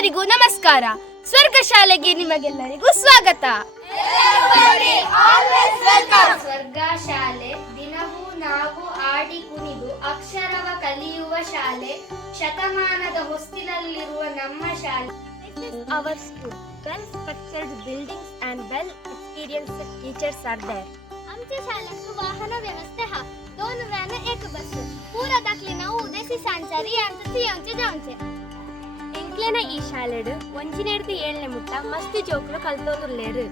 ಎಲ್ಲರಿಗೂ ನಮಸ್ಕಾರ. ಸ್ವರ್ಗ ಶಾಲೆಗೆ ನಿಮಗೆಲ್ಲರಿಗೂ ಸ್ವಾಗತ. ಸ್ವರ್ಗ ಶಾಲೆ ದಿನವೂ ನಾವು ಆಡಿ ಕುಣಿದು ಅಕ್ಷರವ ಕಲಿಯುವ ಶಾಲೆ. ಶತಮಾನದ ಹೊಸ್ತಿಲಲ್ಲಿರುವ ನಮ್ಮ ಶಾಲೆ. This is our school. Well structured buildings and well experienced teachers are there. आमच्या शाळेत वाहन व्यवस्था हा 2 व्हॅन 1 बस. पूरा दाखले ನಾವು ಉದೇಸಿ ಸಂಚಾರಿ ಅಂತ ಸಿಯಂಚೆ ಜಾಂಚೆ. എങ്കിലേന ഈ ശാലയുടെ ഒഞ്ചിനെടുത്ത് 7നെ മുട്ട മസ്ത് ചോക്കറ് കളിത്തോന്നുള്ളേര്.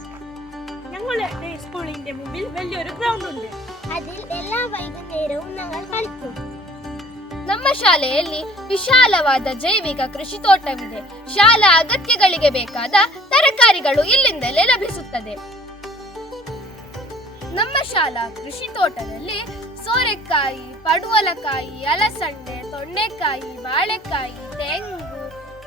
ഞങ്ങളുടെ സ്കൂളിന്റെ മുമ്പിൽ വലിയൊരു ഗ്രൗണ്ട് ഉണ്ട്. അതിൽ എല്ലാ വൈകുന്നേരവും ഞങ്ങൾ കളിക്കും. ನಮ್ಮ ಶಾಲೆಯಲ್ಲಿ ವಿಶಾಲವಾದ ಜೈವಿಕ ಕೃಷಿ ತೋಟವಿದೆ. ಶಾಲಾ ಅಗತ್ಯಗಳಿಗೆ ಬೇಕಾದ ತರಕಾರಿಗಳು ಇಲ್ಲಿಂದಲೇ ಲಭಿಸುತ್ತದೆ. ನಮ್ಮ ಶಾಲಾ ಕೃಷಿ ತೋಟದಲ್ಲಿ ಸೋರೆಕಾಯಿ, ಪಡುವಲಕಾಯಿ, ಅಲಸಂಡೆ, ತೊಂಡೆಕಾಯಿ, ಬಾಳೆಕಾಯಿ, ತೆಂಗು,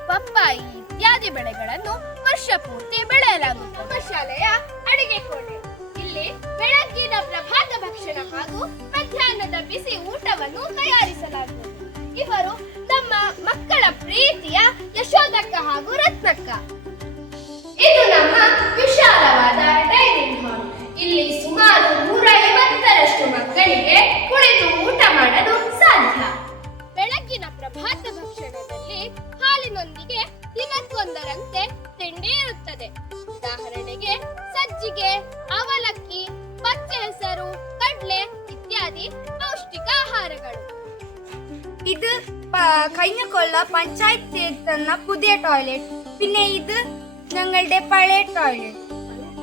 ಪಪ್ಪಾಯಿ ಇತ್ಯಾದಿ ಬೆಳೆಗಳನ್ನು ವರ್ಷ ಪೂರ್ತಿ ಬೆಳೆಯಲಾಗುತ್ತದೆ. ನಮ್ಮ ಶಾಲೆಯ ಅಡಿಗೆ ಕೋಣೆ. ಇಲ್ಲಿ ಬೆಳಗ್ಗಿನ ಪ್ರಭಾತ ಭಕ್ಷಣ ಹಾಗೂ ಮಧ್ಯಾಹ್ನದ ಬಿಸಿ ಊಟವನ್ನು ತಯಾರಿಸಲಾಗುವುದು. ಇವರು ನಮ್ಮ ಮಕ್ಕಳ ಪ್ರೀತಿಯ ಯಶೋದಕ್ಕ ಹಾಗೂ ರತ್ನಕ್ಕ. ಇದು ನಮ್ಮ ವಿಶಾಲವಾದ ಡೈನಿಂಗ್ ಹಾಲ್. ಇಲ್ಲಿ ಸುಮಾರು 150ರಷ್ಟು ಮಕ್ಕಳಿಗೆ ಕುಳಿತು ಊಟ ಮಾಡಲು ಸಾಧ್ಯ. ಬೆಳಗ್ಗಿನ ಪ್ರಭಾತ ಭಕ್ಷಣದಲ್ಲಿ ಹಾಲಿನೊಂದಿಗೆ ದಿನಕ್ಕೊಂದರಂತೆ ತಿಂಡಿ ಇರುತ್ತದೆ. ಉದಾಹರಣೆಗೆ ಸಜ್ಜಿಗೆ, ಅವಲಕ್ಕಿ, ಪಚ್ಚೆ ಹೆಸರು, കടಲೆ ഇത്യാദി പൗഷ്ടിക ആഹാരങ്ങൾ. ഇത് കഴിഞ്ഞ കൊല്ല പഞ്ചായത്ത് തന്ന പുതിയ ടോയ്ലറ്റ്. പിന്നെ ഇത് ഞങ്ങളുടെ പഴയ ടോಯ್ಲೆಟ್.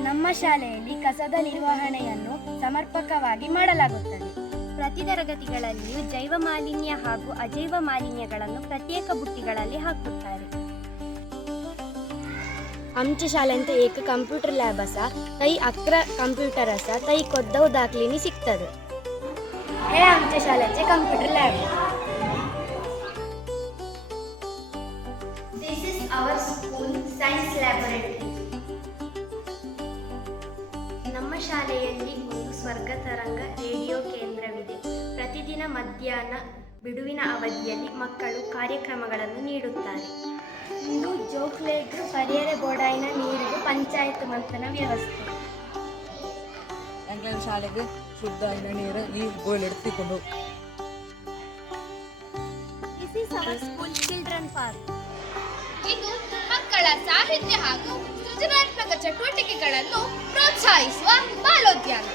ನಮ್ಮ ಶಾಲೆಯಲ್ಲಿ ಕಸದ ನಿರ್ವಹಣೆಯನ್ನು ಸಮರ್ಪಕವಾಗಿ ಮಾಡಲಾಗುತ್ತದೆ. ಪ್ರತಿ ತರಗತಿಗಳಲ್ಲಿಯೂ ಜೈವ ಮಾಲಿನ್ಯ ಹಾಗೂ ಅಜೈವ ಮಾಲಿನ್ಯಗಳನ್ನು ಪ್ರತ್ಯೇಕ ಬುಟ್ಟಿಗಳಲ್ಲಿ हाकुत्ತಾರೆ. आमच्या शाळेंत एक कम्प्युटर लॅब असा. थंय 11 कम्प्युटर असा. थंय कोद्दाव दाखलीनी शिकतात. हे आमच्या शाळेचे computer lab. This is our school science laboratory. ನಮ್ಮ ಶಾಲೆಯಲ್ಲಿ ಒಂದು ಸ್ವರ್ಗ ತರಂಗ ರೇಡಿಯೋ ಕೇಂದ್ರವಿದೆ. ಪ್ರತಿದಿನ ಮಧ್ಯಾಹ್ನ ಬಿಡುವಿನ ಅವಧಿಯಲ್ಲಿ ಮಕ್ಕಳು ಕಾರ್ಯಕ್ರಮಗಳನ್ನು ನೀಡುತ್ತಾರೆ. ಇಂದು ಜೋಕ್ಲೇಗ್ರು ಪರಿಯರೆ ಬೋಡಾಯಿನ ನೀರಿಗೆ ಪಂಚಾಯತ್ ಮಂತನ ವ್ಯವಸ್ಥೆ. ഞങ്ങളുടെ ശാലയ്ക്ക് ശുദ്ധമായ നീര് ഈ ബോയിലെടുത്തിക്കൊണ്ടു. This is our school children park. ಇದು ಮಕ್ಕಳ ಸಾಹಿತ್ಯ ಹಾಗೂ ಸೃಜನಾತ್ಮಕ ಚಟುವಟಿಕೆಗಳನ್ನು ಪ್ರೋತ್ಸಾಹಿಸುವ ಬಾಲೋದ್ಯಾನ.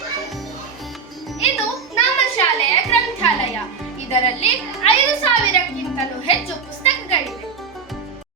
ಇದು ನಮ್ಮ ಶಾಲೆಯ ಗ್ರಂಥಾಲಯ. ಇದರಲ್ಲಿ 5000ಕ್ಕಿಂತಲೂ ಹೆಚ್ಚು